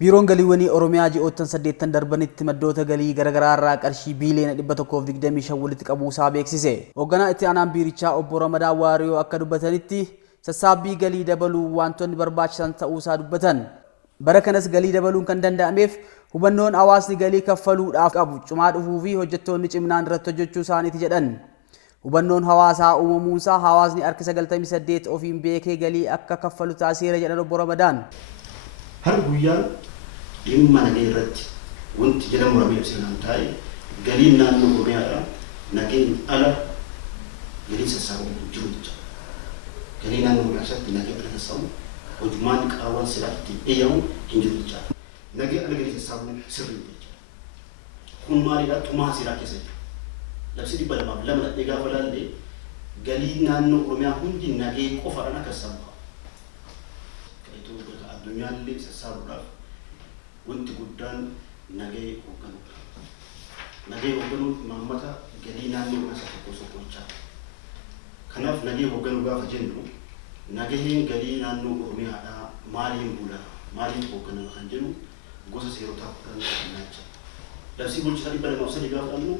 Biiroon galiiwwanii Oromiyaa ji'oottan 8 darbanitti maddoota galii garaagaraa irraa qarshii biiliyoona 125 walitti qabuusaa beeksise. Hoogganaa itti aanaan biirichaa obbo Ramadaan Waariyoo akka dubbatanitti sassaabbii galii dabaluu wantoonni barbaachisan ta'uusaa dubbatan. Bara kanas galii dabaluun kan danda'ameef hubannoon hawaasni galii kaffaluudhaaf qabu cimaa dhufuu fi hojjettoonni ciminaan irratti hojjechuu isaaniiti jedhan. Hubannoon hawaasaa uumamuunsaa hawaasni harka 98 ofiin beekee galii akka kaffalu taasiseera jedhan obbo Ramadaan. Har guyyaan dhimma nageenyaa irratti wanti jedhamu ramee ibsinaan taa'e galiin naannoo Oromiyaadhaa nageenya ala galii sassaabamu jiru jechuudha. Galii naannoo Oromiyaa keessatti nageenya ala sassaabamu hojmaan qaawwan silaatti eeyyamu hin jiru jechuudha. Nageenya ala galii sassaabamu sirrii jechuudha. Kun maalidhaa xumaa seeraa keessa jiru. Labsii 202 gaafa ilaalle galii naannoo Oromiyaa hundi nageenya qofaadhaan akka sassaabamu. Addunyaallee sassaabuudhaaf wanti guddaan nageenya hoogganuudha. Nageenya hoogganuun maammata galii naannoo Oromiyaa tokko soqochaa. Kanaaf nageenya hoogganuu gaafa jennu nageenyi galii naannoo Oromiyaadhaa maaliin bula maaliin hoogganama kan jennu gosa seerotaa kudhan jira. Labsii bulchiinsa 203 gaafa qabnu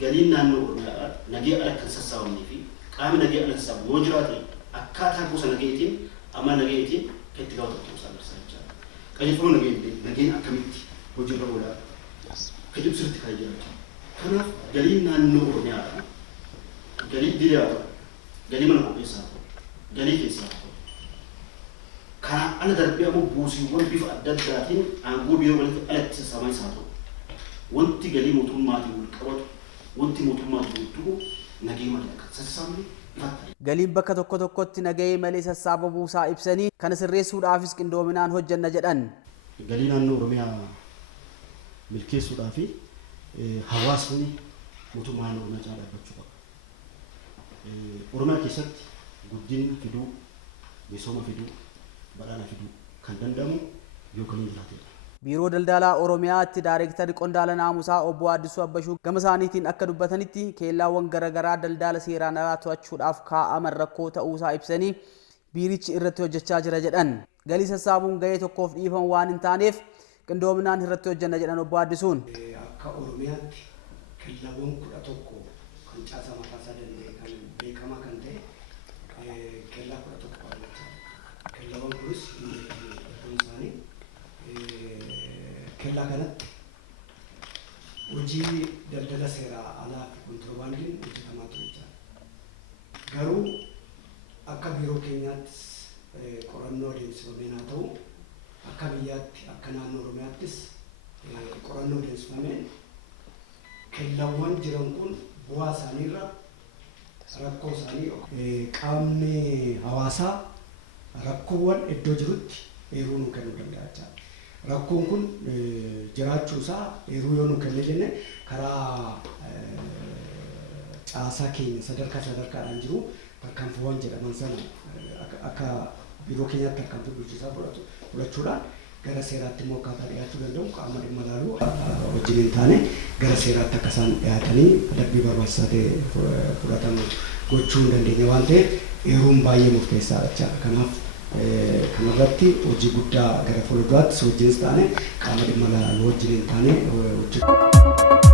galiin naannoo Oromiyaadhaa nageenya ala kan sassaabamnee fi qaamni nageenya ala sassaabu yoo jiraate akkaataa gosa nageenyaatiin amma nageenyaatiin itti gaafatamu sadarsaa. Qajeelfama nageenya akkamitti hojiirra oolaa kan jedhu sirriitti kan jiraatu. Kanaaf galiin naannoo Oromiyaadhaa galii diriiraa galii mana qopheessaa galii keessaa karaa ala darbee ammoo buusiiwwan bifa adda addaatiin aangoo biiroo walitti alatti sassaabaman isaa ta'u wanti galii mootummaatiin wal qabatu wanti mootummaatiin wal tuqu nageenya malee akka sassaabamne ifatta. Galiin bakka tokko tokkotti nageenya malee sassaabamuusaa ibsanii kana sirreessuudhaafis qindoominaan hojjenna jedhan. Galii naannoo Oromiyaa milkeessuudhaaf hawaasni mootummaa naannoo Oromiyaa caalaa dhaabbachuu qaba. Oromiyaa keessatti guddina fiduu, misooma fiduu, badhaadhina fiduu kan danda'amu yookaan hin jiraatedha. Biiroo Daldalaa Oromiyaatti Daayireektarri Qondaala Naamusaa obbo Addisuu Abbashuu gama isaaniitiin akka dubbatanitti keellaawwan garaagaraa daldala seeraan alaa to'achuudhaaf kaa'aman rakkoo ta'uusaa ibsanii biirichi irratti hojjechaa jira jedhan. Galii sassaabuun gahee tokkoof dhiifama waan hin taaneef qindoominaan irratti hojjenna jedhan obbo Addisuun. Akka Oromiyaatti keellaawwan 11 kan caasaa mataa isaa danda'e kan beekamaa kan ta'e keellaa 11 qabu. Keellaawwan kunis hedduun isaanii keellaa kanatti hojii daldala seeraa alaa fi kontiroobaandiin hojjetamaa ture jira. Garuu akka biiroo keenyaattis qorannoo adeemsifameen haa ta'u akka biyyaatti akka naannoo Oromiyaattis qorannoo adeemsifameen keellaawwan jiran kun bu'aa isaaniirra rakkoo isaanii qaamni hawaasaa rakkoowwan iddoo jirutti eeruu nu kennuu danda'a. Rakkoon kun jiraachuusaa eeruu yoo nu kenne jenne karaa caasaa keenya sadarkaadhaan jiru tarkaanfiiwwan jedhaman sana akka biiroo keenyaatti tarkaanfii bulchiinsaa fudhachuudhaan gara seeraatti immoo akkaataa dhiyaachuu danda'u qaama dhimma ilaaluu wajjin hin taane gara seeraatti akka isaan dhiyaatanii adabbii barbaachisaa ta'e fudhatamu gochuu hin dandeenya waan ta'eef eeruun baay'ee murteessaadha jechaadha. Kanaaf kanarratti hojii guddaa gara fuulduraatti wajjinis taane qaama dhimma ilaaluu wajjin hin taane hojjetu.